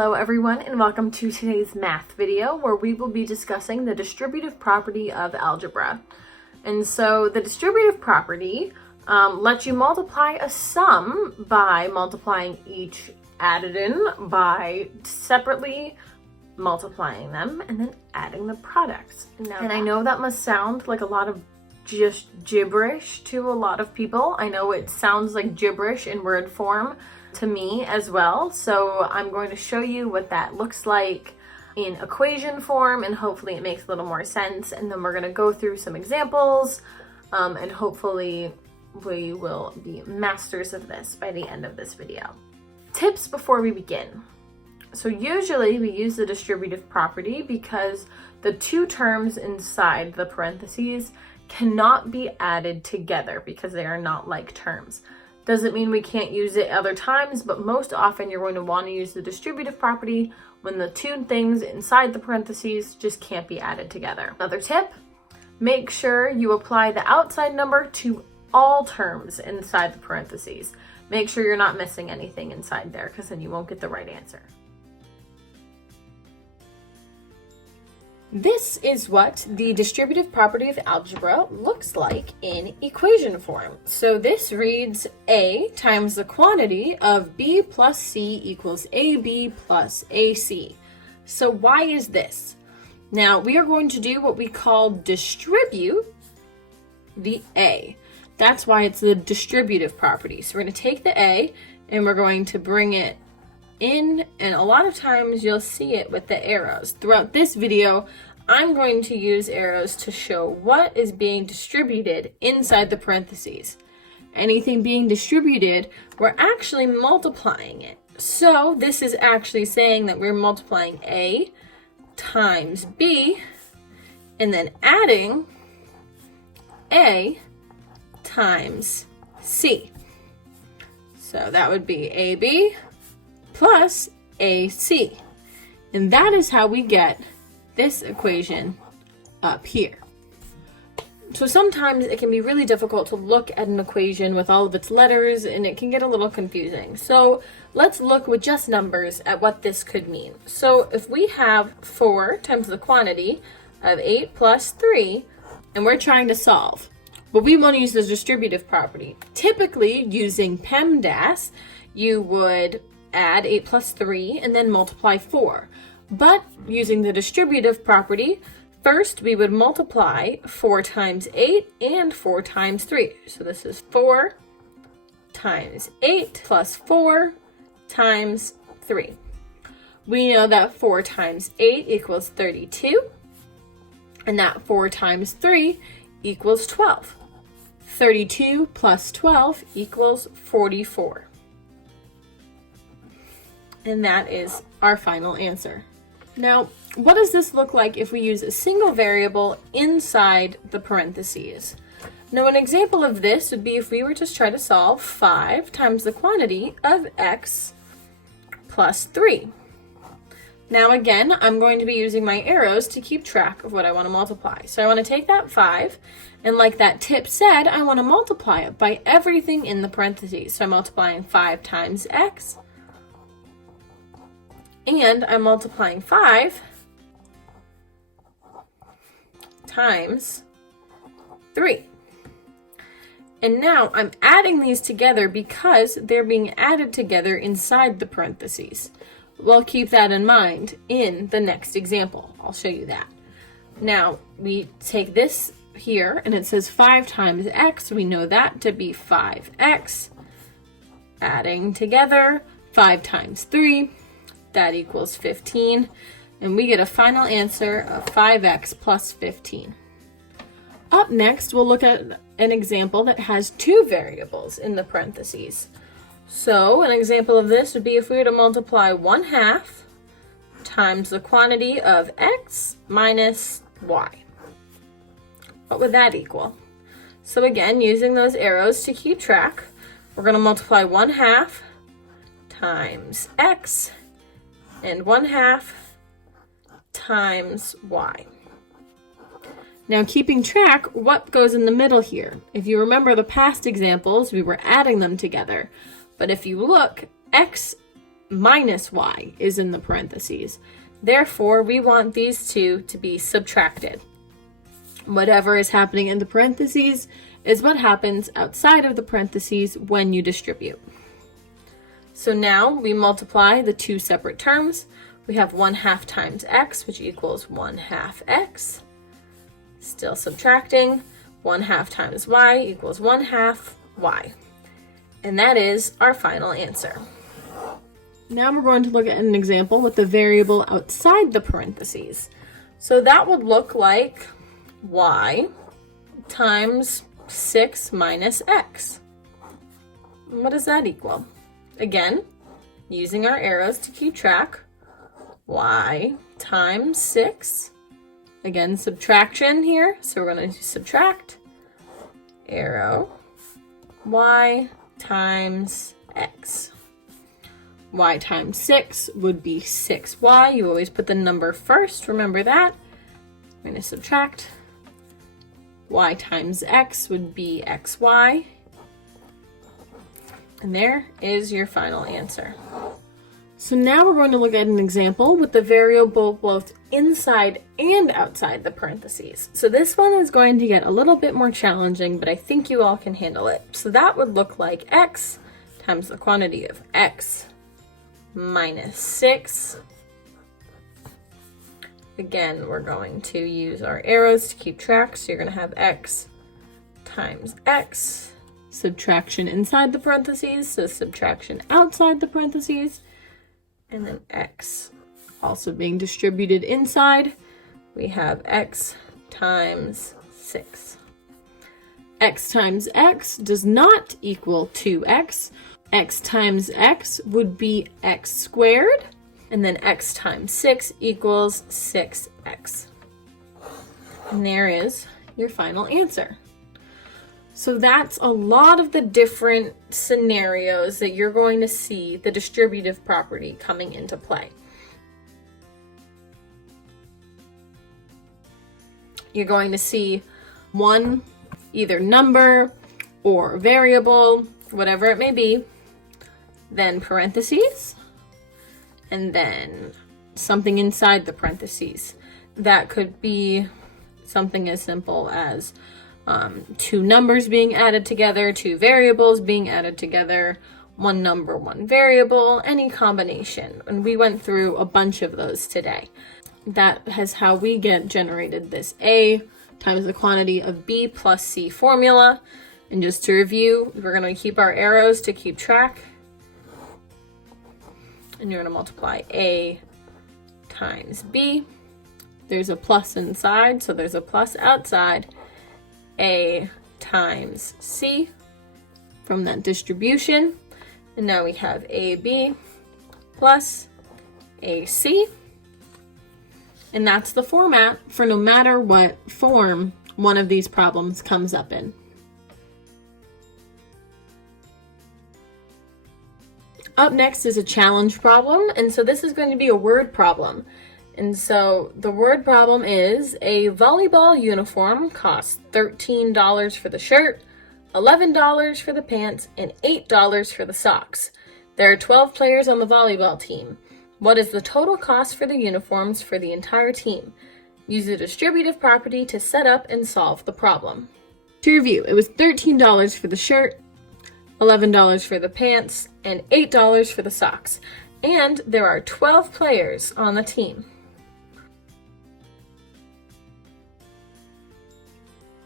Hello everyone, and welcome to today's math video where we will be discussing the distributive property of algebra. And so the distributive property lets you multiply a sum by multiplying each added-in by separately multiplying them and then adding the products. And I know that must sound like a lot of just gibberish to a lot of people. I know it sounds like gibberish in word form to me as well. So I'm going to show you what that looks like in equation form, and hopefully it makes a little more sense. And then we're going to go through some examples, and hopefully we will be masters of this by the end of this video. Tips before we begin. So usually we use the distributive property because the two terms inside the parentheses cannot be added together because they are not like terms. Doesn't mean we can't use it other times, but most often you're going to want to use the distributive property when the two things inside the parentheses just can't be added together. Another tip, make sure you apply the outside number to all terms inside the parentheses. Make sure you're not missing anything inside there because then you won't get the right answer. This is what the distributive property of algebra looks like in equation form. So this reads A times the quantity of B plus C equals AB plus AC. So why is this? Now we are going to do what we call distribute the A. That's why it's the distributive property. So we're going to take the A and we're going to bring it in, and a lot of times you'll see it with the arrows. Throughout this video, I'm going to use arrows to show what is being distributed inside the parentheses. Anything being distributed, we're actually multiplying it. So this is actually saying that we're multiplying A times B and then adding A times C. So that would be AB plus AC. And that is how we get this equation up here. So sometimes it can be really difficult to look at an equation with all of its letters, and it can get a little confusing. So let's look with just numbers at what this could mean. So if we have 4 times the quantity of 8 plus 3, and we're trying to solve, but we want to use the distributive property. Typically, using PEMDAS, you would add 8 plus 3 and then multiply 4. But using the distributive property, first we would multiply 4 times 8 and 4 times 3. So this is 4 times 8 plus 4 times 3. We know that 4 times 8 equals 32, and that 4 times 3 equals 12. 32 plus 12 equals 44. And that is our final answer. Now, what does this look like if we use a single variable inside the parentheses? Now, an example of this would be if we were to try to solve 5 times the quantity of x plus 3. Now, again, I'm going to be using my arrows to keep track of what I want to multiply. So I want to take that 5, and like that tip said, I want to multiply it by everything in the parentheses. So I'm multiplying 5 times x, and I'm multiplying 5 times 3. And now I'm adding these together because they're being added together inside the parentheses. We'll keep that in mind in the next example. I'll show you that. Now we take this here and it says 5 times x. We know that to be 5x. Adding together 5 times 3. That equals 15, and we get a final answer of 5x plus 15. Up next, we'll look at an example that has 2 variables in the parentheses. So an example of this would be if we were to multiply 1/2 times the quantity of x minus y. What would that equal? So again, using those arrows to keep track, we're going to multiply 1/2 times x and 1/2 times y. Now, keeping track, what goes in the middle here? If you remember the past examples, we were adding them together. But if you look, x minus y is in the parentheses. Therefore, we want these two to be subtracted. Whatever is happening in the parentheses is what happens outside of the parentheses when you distribute. So now we multiply the two separate terms. We have 1/2 times x, which equals 1/2 x. Still subtracting. 1/2 times y equals 1/2 y. And that is our final answer. Now we're going to look at an example with the variable outside the parentheses. So that would look like y times 6 minus x. What does that equal? Again, using our arrows to keep track, y times 6. Again, subtraction here, so we're going to subtract, arrow, y times x. Y times 6 would be 6y. You always put the number first, remember that. We're going to subtract. Y times x would be xy. And there is your final answer. So now we're going to look at an example with the variable both inside and outside the parentheses. So this one is going to get a little bit more challenging, but I think you all can handle it. So that would look like x times the quantity of x minus 6. Again, we're going to use our arrows to keep track. So you're going to have x times x, subtraction inside the parentheses, so subtraction outside the parentheses, and then x also being distributed inside. We have x times 6. X times x does not equal 2x. X times x would be x squared, and then x times 6 equals 6x. And there is your final answer. So that's a lot of the different scenarios that you're going to see the distributive property coming into play. You're going to see one, either number or variable, whatever it may be, then parentheses, and then something inside the parentheses. That could be something as simple as two numbers being added together, two variables being added together, one number, one variable, any combination. And we went through a bunch of those today. That is how we generated this A times the quantity of B plus C formula. And just to review, we're going to keep our arrows to keep track. And you're going to multiply A times B. There's a plus inside, so there's a plus outside. A times C from that distribution. And now we have AB plus AC. And that's the format for no matter what form one of these problems comes up in. Up next is a challenge problem, and so this is going to be a word problem. And so the word problem is a volleyball uniform costs $13 for the shirt, $11 for the pants, and $8 for the socks. There are 12 players on the volleyball team. What is the total cost for the uniforms for the entire team? Use the distributive property to set up and solve the problem. To review, it was $13 for the shirt, $11 for the pants, and $8 for the socks. And there are 12 players on the team.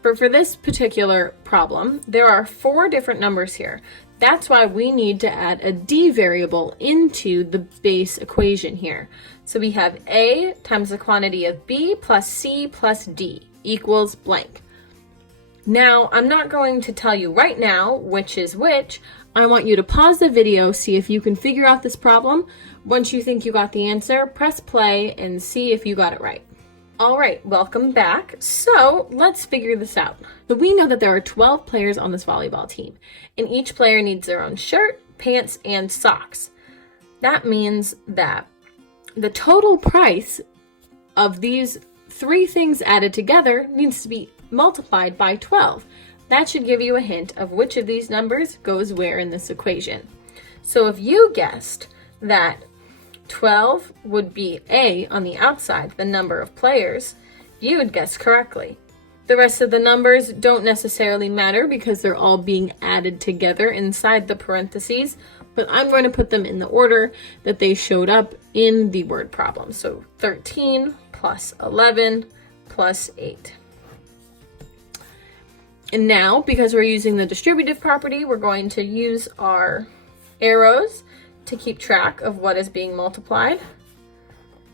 For this particular problem, there are 4 different numbers here. That's why we need to add a D variable into the base equation here. So we have A times the quantity of B plus C plus D equals blank. Now, I'm not going to tell you right now which is which. I want you to pause the video, see if you can figure out this problem. Once you think you got the answer, press play and see if you got it right. All right, welcome back. So let's figure this out. So we know that there are 12 players on this volleyball team, and each player needs their own shirt, pants, and socks. That means that the total price of these 3 things added together needs to be multiplied by 12. That should give you a hint of which of these numbers goes where in this equation. So if you guessed that 12 would be A on the outside, the number of players, you would guess correctly. The rest of the numbers don't necessarily matter because they're all being added together inside the parentheses, but I'm going to put them in the order that they showed up in the word problem. So 13 plus 11 plus 8. And now, because we're using the distributive property, we're going to use our arrows to keep track of what is being multiplied.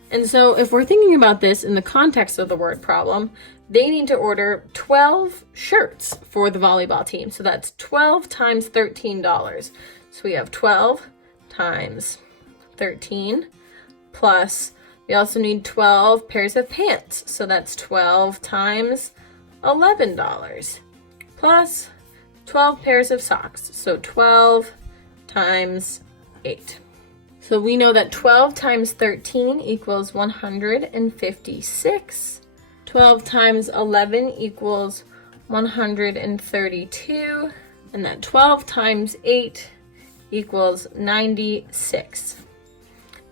And so if we're thinking about this in the context of the word problem, they need to order 12 shirts for the volleyball team. So that's 12 times $13. So we have 12 times 13 plus, we also need 12 pairs of pants. So that's 12 times $11 plus 12 pairs of socks. So 12 times 8. So we know that 12 times 13 equals 156. 12 times 11 equals 132. And that 12 times 8 equals 96.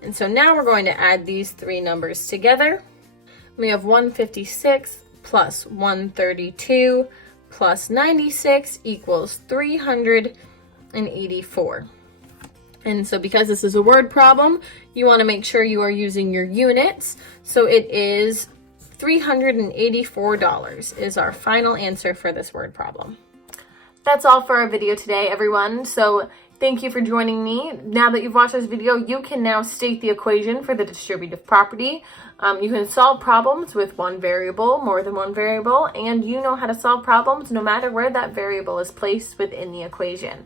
And so now we're going to add these three numbers together. We have 156 plus 132 plus 96 equals 384. And so because this is a word problem, you want to make sure you are using your units. So it is $384 is our final answer for this word problem. That's all for our video today, everyone. So thank you for joining me. Now that you've watched this video, you can now state the equation for the distributive property. You can solve problems with one variable, more than one variable, and you know how to solve problems no matter where that variable is placed within the equation.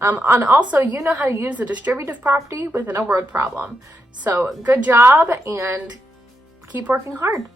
And also, you know how to use the distributive property within a word problem. So good job and keep working hard.